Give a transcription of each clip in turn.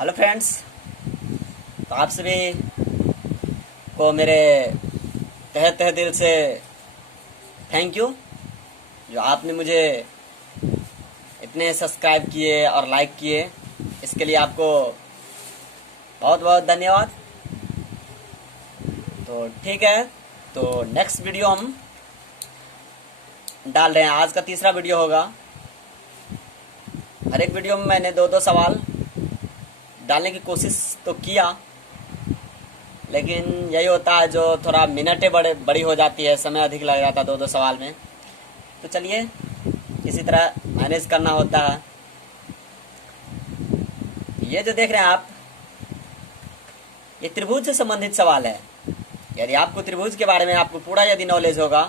Hello friends. तो आप सभी को मेरे तहे तहे दिल से थैंक यू, जो आपने मुझे इतने सब्सक्राइब किए और लाइक किए। इसके लिए आपको बहुत बहुत धन्यवाद। तो ठीक है, तो नेक्स्ट वीडियो हम डाल रहे हैं। आज का तीसरा वीडियो होगा। हर एक वीडियो में मैंने दो दो सवाल डालने की कोशिश तो किया, लेकिन यही होता है जो थोड़ा मिनटें बड़ी हो जाती है, समय अधिक लग जाता है दो दो सवाल में। तो चलिए इसी तरह मैनेज करना होता है। ये जो देख रहे हैं आप, ये त्रिभुज से संबंधित सवाल है। यदि आपको त्रिभुज के बारे में आपको पूरा यदि नॉलेज होगा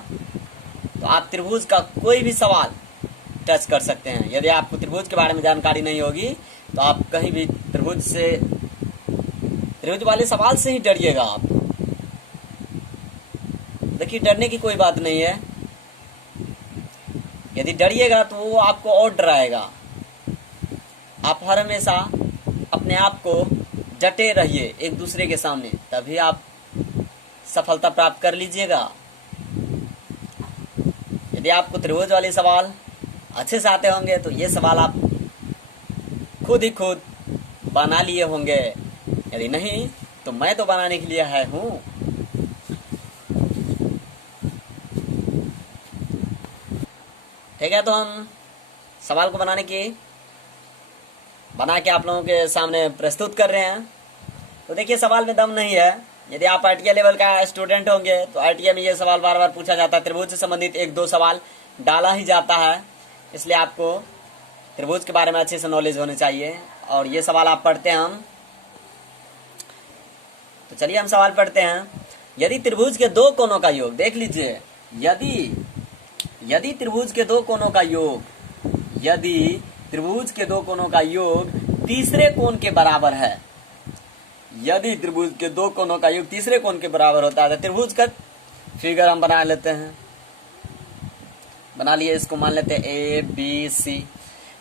तो आप त्रिभुज का कोई भी सवाल टच कर सकते हैं। यदि आपको त्रिभुज के बारे में जानकारी नहीं होगी तो आप कहीं भी त्रिभुज वाले सवाल से ही डरिएगा आप। देखिए, डरने की कोई बात नहीं है। यदि डरिएगा तो वो आपको और डराएगा। आप हर हमेशा अपने आप को डटे रहिए एक दूसरे के सामने, तभी आप सफलता प्राप्त कर लीजिएगा। यदि आपको त्रिभुज वाले सवाल अच्छे से आते होंगे तो ये सवाल आप खुद ही खुद बना लिए होंगे। यदि नहीं तो मैं तो बनाने के लिए है हूँ। ठीक है, तो हम सवाल को बना के आप लोगों के सामने प्रस्तुत कर रहे हैं। तो देखिए, सवाल में दम नहीं है। यदि आप आईटीआई लेवल का स्टूडेंट होंगे तो आईटीआई में ये सवाल बार बार पूछा जाता है। त्रिभुज से संबंधित एक दो सवाल डाला ही जाता है, इसलिए आपको त्रिभुज के बारे में अच्छे से नॉलेज होनी चाहिए। और ये सवाल आप पढ़ते हैं हम। तो चलिए हम सवाल पढ़ते हैं। यदि त्रिभुज के दो कोनों का योग, देख लीजिए, यदि त्रिभुज के दो कोनों का योग, यदि त्रिभुज के दो कोनों का योग तीसरे कोण के बराबर है, यदि त्रिभुज के दो कोनों का योग तीसरे कोण के बराबर होता है तो त्रिभुज का फिगर हम बना लेते हैं। बना लिए, इसको मान लेते हैं ए बी सी।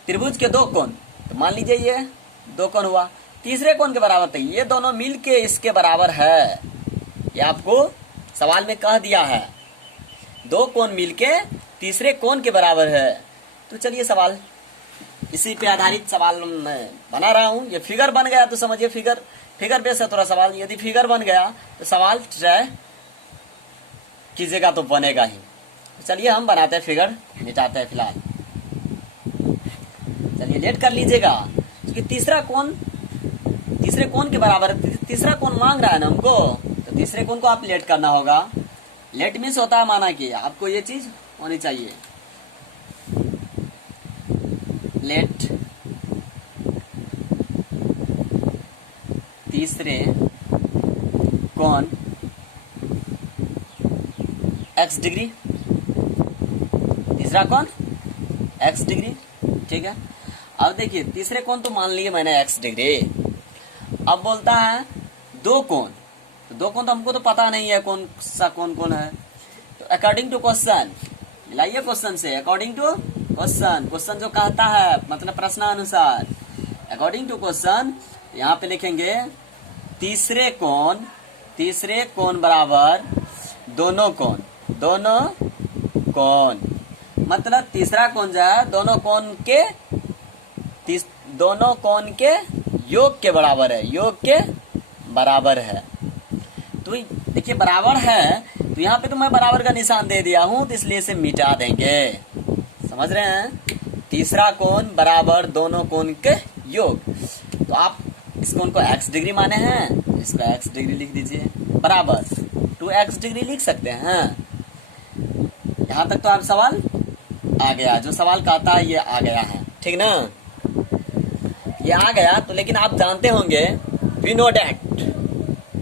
त्रिभुज के दो कोण, तो मान लीजिए ये दो कोण हुआ, तीसरे कोण के बराबर थे, ये दोनों मिलके इसके बराबर है। ये आपको सवाल में कह दिया है, दो कोण मिलके तीसरे कोण के बराबर है। तो चलिए सवाल इसी पे आधारित सवाल मैं बना रहा हूं। ये फिगर बन गया तो समझिए फिगर बेस है थोड़ा सवाल। यदि फिगर बन गया तो सवाल ट्राई कीजिएगा तो बनेगा ही। तो चलिए हम बनाते हैं फिगर, मिटाते हैं फिलहाल। चलिए लेट कर लीजिएगा, क्योंकि तीसरे कोण के बराबर, तीसरा कोण मांग रहा है ना हमको, तो तीसरे कोण को आप लेट करना होगा। लेट मीन्स होता है माना कि आपको ये चीज होनी चाहिए। लेट तीसरे कोण x डिग्री, तीसरा कोण x डिग्री। ठीक है, अब देखिए तीसरे कोण तो मान लिए मैंने x डिग्री। अब बोलता है दो कोण, तो दो कोण तो हमको तो पता नहीं है कौन सा कौन है। तो अकॉर्डिंग टू क्वेश्चन, मिलाइए क्वेश्चन से। अकॉर्डिंग टू क्वेश्चन जो कहता है, मतलब प्रश्नानुसार, अकॉर्डिंग टू क्वेश्चन यहाँ पे लिखेंगे तीसरे कोण बराबर दोनों कोण, मतलब तीसरा कोण जो है दोनों कोण के योग के बराबर है, योग के बराबर है। तो देखिए बराबर है, तो यहाँ पे तो मैं बराबर का निशान दे दिया हूं, तो इसलिए इसे मिटा देंगे। समझ रहे हैं? तीसरा कोण बराबर दोनों कोण के योग। तो आप इस कोण को x डिग्री माने हैं, इसको x डिग्री लिख दीजिए, बराबर 2x डिग्री लिख सकते हैं। यहां तक तो आप सवाल आ गया, जो सवाल कहता है ये आ गया है। ठीक ना, ये आ गया। तो लेकिन आप जानते होंगे वी नो डैट,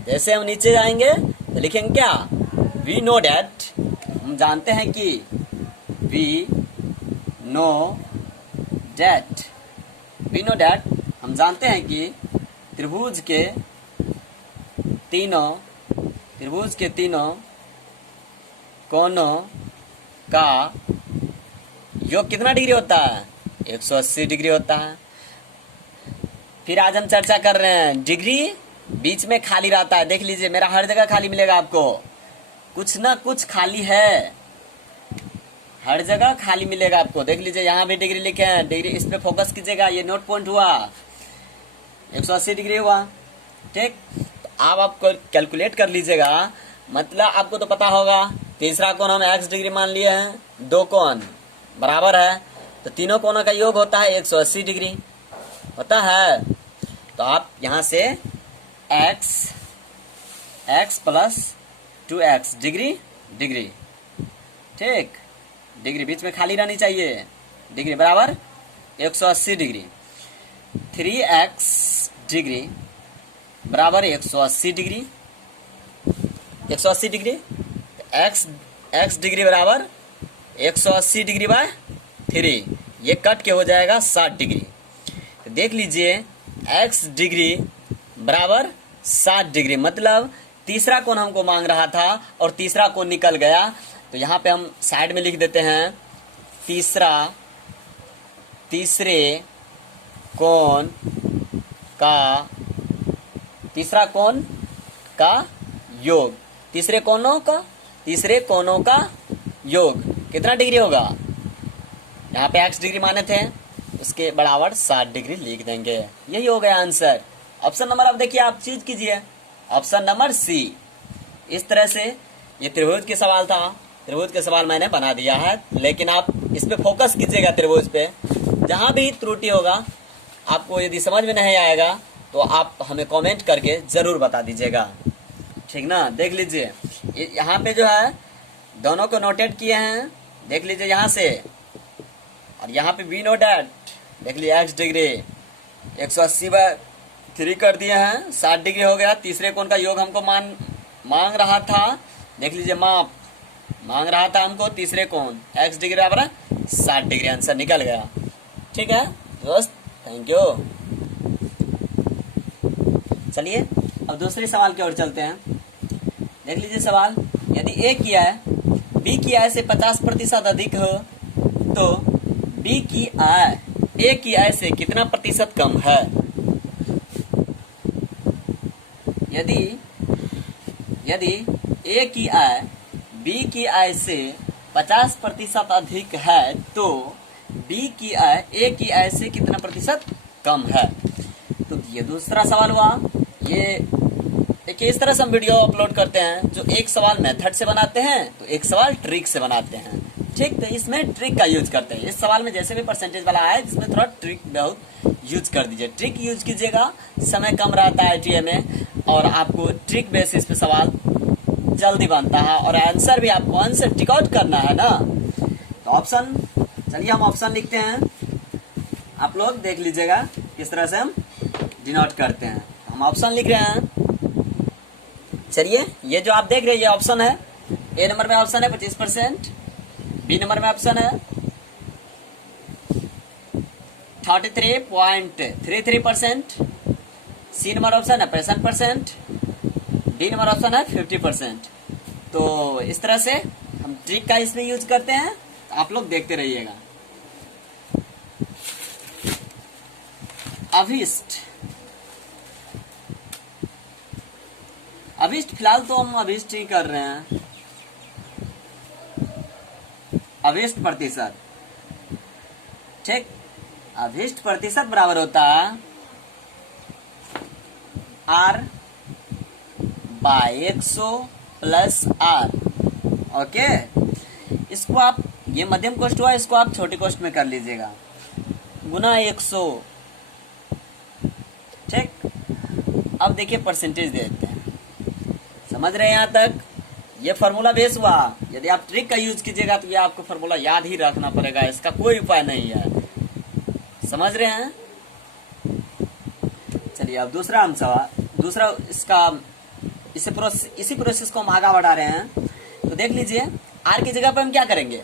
जैसे हम नीचे जाएंगे तो लिखेंगे क्या, वी नो डैट, हम जानते हैं कि, वी नो डैट, हम जानते हैं कि त्रिभुज के तीनों कोनों का योग कितना डिग्री होता है, 180 डिग्री होता है। फिर आज हम चर्चा कर रहे हैं डिग्री बीच में खाली रहता है। देख लीजिए मेरा हर जगह खाली मिलेगा आपको, कुछ ना कुछ खाली है, हर जगह खाली मिलेगा आपको। देख लीजिए यहाँ भी डिग्री लिखे हैं, डिग्री इस पे फोकस कीजिएगा। ये नोट पॉइंट हुआ 180 डिग्री हुआ, ठीक। तो आप कैलकुलेट कर लीजिएगा, मतलब आपको तो पता होगा तीसरा कोण हम x डिग्री मान लिए हैं, दो कोण बराबर है तो तीनों कोणों का योग होता है 180 डिग्री होता है। तो आप यहां से x plus 2x degree degree, ठीक, डिग्री बीच में खाली रहनी चाहिए, डिग्री बराबर 180 डिग्री, 3x डिग्री बराबर 180 डिग्री, 180 डिग्री, x डिग्री बराबर 180 डिग्री बाय 3, ये कट के हो जाएगा 60 डिग्री। तो देख लीजिए x डिग्री बराबर 60 डिग्री, मतलब तीसरा कोण हमको मांग रहा था और तीसरा कोण निकल गया। तो यहाँ पे हम साइड में लिख देते हैं तीसरे कोण का योग, तीसरे कोणों का योग कितना डिग्री होगा, यहाँ पे x डिग्री माने थे, उसके बराबर 60 डिग्री लिख देंगे। यही हो गया आंसर। ऑप्शन नंबर अब देखिए आप चीज कीजिए, ऑप्शन नंबर सी। इस तरह से ये त्रिभुज के सवाल था, त्रिभुज के सवाल मैंने बना दिया है, लेकिन आप इस पे फोकस कीजिएगा त्रिभुज पे। जहां भी त्रुटि होगा आपको यदि समझ में नहीं आएगा तो आप हमें कमेंट करके जरूर बता दीजिएगा, ठीक ना। देख लीजिए यहाँ पे जो है दोनों को नोटेट किए हैं, देख लीजिए यहाँ से, और यहाँ पे बी नोटेड, देख लीजिए x डिग्री 180/3 कर दिए हैं, 60 डिग्री हो गया। तीसरे कोण का योग हमको मांग रहा था, देख लीजिए मांग रहा था हमको तीसरे कोण, x डिग्री बराबर 60 डिग्री, आंसर निकल गया। ठीक है दोस्त, थैंक यू। चलिए अब दूसरे सवाल की ओर चलते हैं। देख लीजिए सवाल, यदि A की आय B की आय से 50% अधिक हो तो B की आय A की आय से कितना प्रतिशत कम है। यदि A की आय B की आय से 50% अधिक है तो B की आय A की आय से कितना प्रतिशत कम है। तो ये दूसरा सवाल हुआ। ये देखिए इस तरह से हम वीडियो अपलोड करते हैं, जो एक सवाल मेथड से बनाते हैं तो एक सवाल ट्रिक से बनाते हैं, ठीक। तो इसमें ट्रिक का यूज करते हैं। इस सवाल में जैसे भी परसेंटेज वाला आए इसमें थोड़ा ट्रिक बहुत यूज कर दीजिए, ट्रिक यूज कीजिएगा, समय कम रहता है ITA में और आपको ट्रिक बेसिस पे सवाल जल्दी बनता है और आंसर भी आपको आंसर टिक आउट करना है ना। तो ऑप्शन, चलिए हम ऑप्शन लिखते हैं, आप लोग देख लीजिएगा किस तरह से हम डिनोट करते हैं। हम ऑप्शन लिख रहे हैं। चलिए ये जो आप देख रहे हैं ये ऑप्शन है, A नंबर में ऑप्शन है 25%, B नंबर में ऑप्शन है 33.33%, C नंबर ऑप्शन है 65%, D नंबर ऑप्शन है 50%। तो इस तरह से हम ट्रिक का इसमें यूज करते हैं, तो आप लोग देखते रहिएगा। अभिष्ट फिलहाल तो हम अभिष्ट ही कर रहे हैं। अभिष्ट प्रतिशत, ठीक, अभिष्ट प्रतिशत बराबर होता है R/100 + R। ओके, इसको आप, ये मध्यम कोष्ठ हुआ, इसको आप छोटे कोष्ठ में कर लीजिएगा, गुना 100, ठीक। अब देखिए परसेंटेज देते हैं, समझ रहे हैं यहाँ तक। ये फॉर्मूला बेस हुआ, यदि आप ट्रिक का यूज कीजिएगा तो ये आपको फॉर्मूला याद ही रखना पड़ेगा, इसका कोई उपाय नहीं है, समझ रहे हैं। चलिए अब दूसरा हम सवाल, दूसरा इसका इसी प्रोसेस को हम आगे बढ़ा रहे हैं। तो देख लीजिए R की जगह पर हम क्या करेंगे,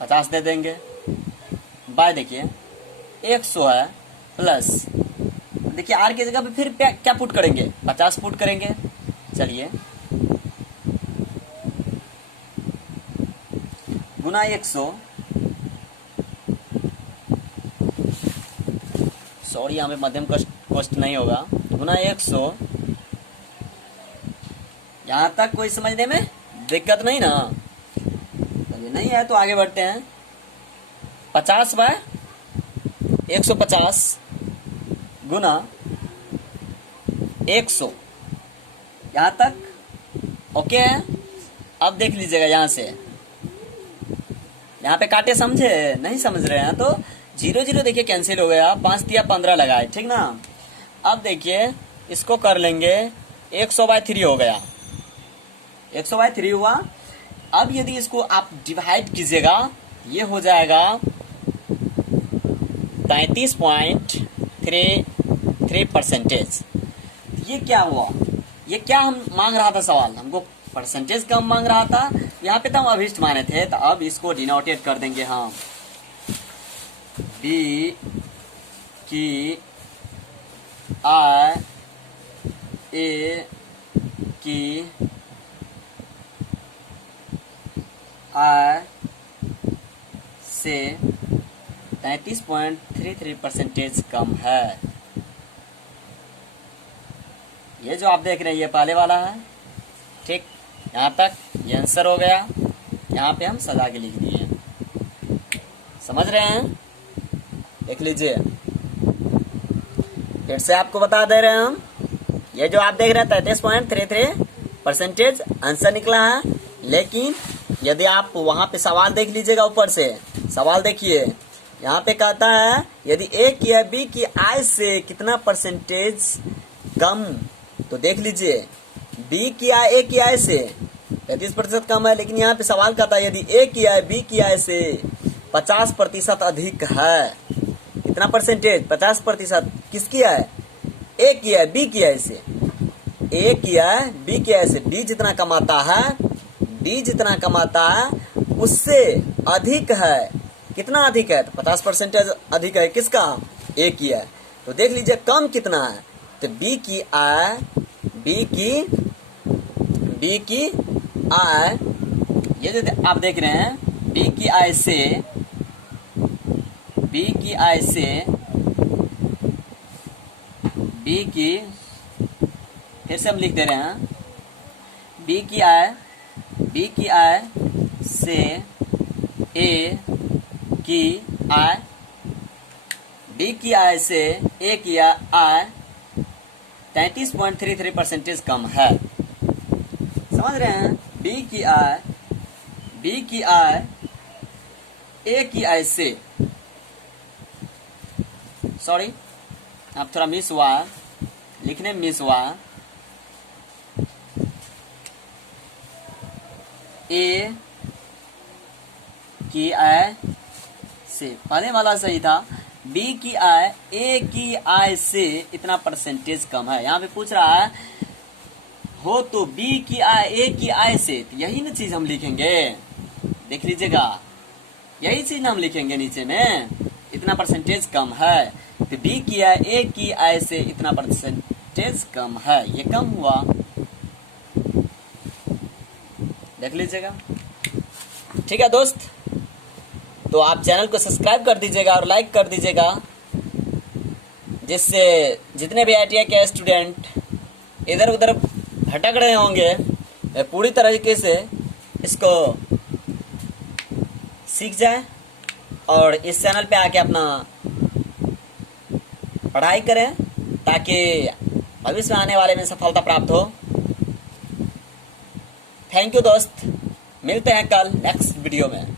50 दे देंगे, बाय देखिए 100 है प्लस, देखिए R की जगह पे फिर क्या पुट करेंगे, 50 पुट करेंगे। चलिए गुना 100 सॉरी यहाँ पे मध्यम कोष्ठ नहीं होगा, गुना 100। यहाँ तक कोई समझने में दिक्कत नहीं ना? चलिए नहीं है तो आगे बढ़ते हैं। 50/150 गुना 100, यहाँ तक ओके है। अब देख लीजिएगा यहाँ से, यहाँ पे काटे समझे? नहीं समझ रहे हैं तो 0 0 देखिए कैंसिल हो गया, 5 तिया 15 लगाए, ठीक ना। अब देखिए इसको कर लेंगे, 100/3 हो गया, 100/3 हुआ। अब यदि इसको आप डिवाइड कीजिएगा, ये हो जाएगा 33.33%। ये क्या हुआ? ये क्या हम मांग रहा था सवाल? हमको परसेंटेज कम मांग रहा था, यहाँ पे तो हम अभिष्ट माने थे, तो अब इसको डिनोटेट कर देंगे हम बी की आई ए की आई से 33.33% कम है। ये जो आप देख रहे हैं ये पहले वाला है, ठीक। यहाँ तक ये आंसर हो गया, यहाँ पे हम सजा के लिख दिए। समझ रहे हैं? देख लीजिए, फिर से आपको बता दे रहे हैं हम, ये जो आप देख रहे हैं 33.33% आंसर निकला है। लेकिन यदि आप वहां पे सवाल देख लीजिएगा, ऊपर से सवाल देखिए, यहाँ पे कहता है यदि ए की या बी की आय से कितना परसेंटेज कम, तो देख लीजिए बी की आय ए की आय से 33% कम है। लेकिन यहाँ पे सवाल कहता है यदि ए की आय बी की आय से 50% अधिक है, कितना परसेंटेज? 50%। किसकी आय? ए की आय बी की आय से, ए की आय बी की आय से। बी जितना कमाता है, बी जितना कमाता है उससे अधिक है। कितना अधिक है? तो 50% अधिक है। किसका? ए की आय। तो देख लीजिए कम कितना है, तो बी की आय, बी की आय, ये जो आप देख रहे हैं बी की आय से, बी की आय से, बी की, फिर से हम लिख दे रहे हैं, बी की आय, बी की आय से ए की आय, बी की आय से ए की आय 33.33% कम है। समझ रहे हैं? बी की आय, बी की आय ए की आय से, सॉरी अब थोड़ा मिस हुआ, लिखने में मिस हुआ, ए की आय से, पहले वाला सही था, बी की आय ए की आय से इतना परसेंटेज कम है। यहाँ पे पूछ रहा है हो तो बी की आय ए की आय से, तो यही ना चीज हम लिखेंगे, देख लीजिएगा, यही चीज हम लिखेंगे नीचे में, इतना परसेंटेज कम है। तो बी की आय ए की आय से इतना परसेंटेज कम है, ये कम हुआ, देख लीजिएगा। ठीक है दोस्त, तो आप चैनल को सब्सक्राइब कर दीजिएगा और लाइक कर दीजिएगा, जिससे जितने भी ITI के स्टूडेंट इधर उधर भटक रहे होंगे पूरी तरीके से इसको सीख जाए और इस चैनल पे आके अपना पढ़ाई करें, ताकि भविष्य में आने वाले में सफलता प्राप्त हो। थैंक यू दोस्त, मिलते हैं कल नेक्स्ट वीडियो में।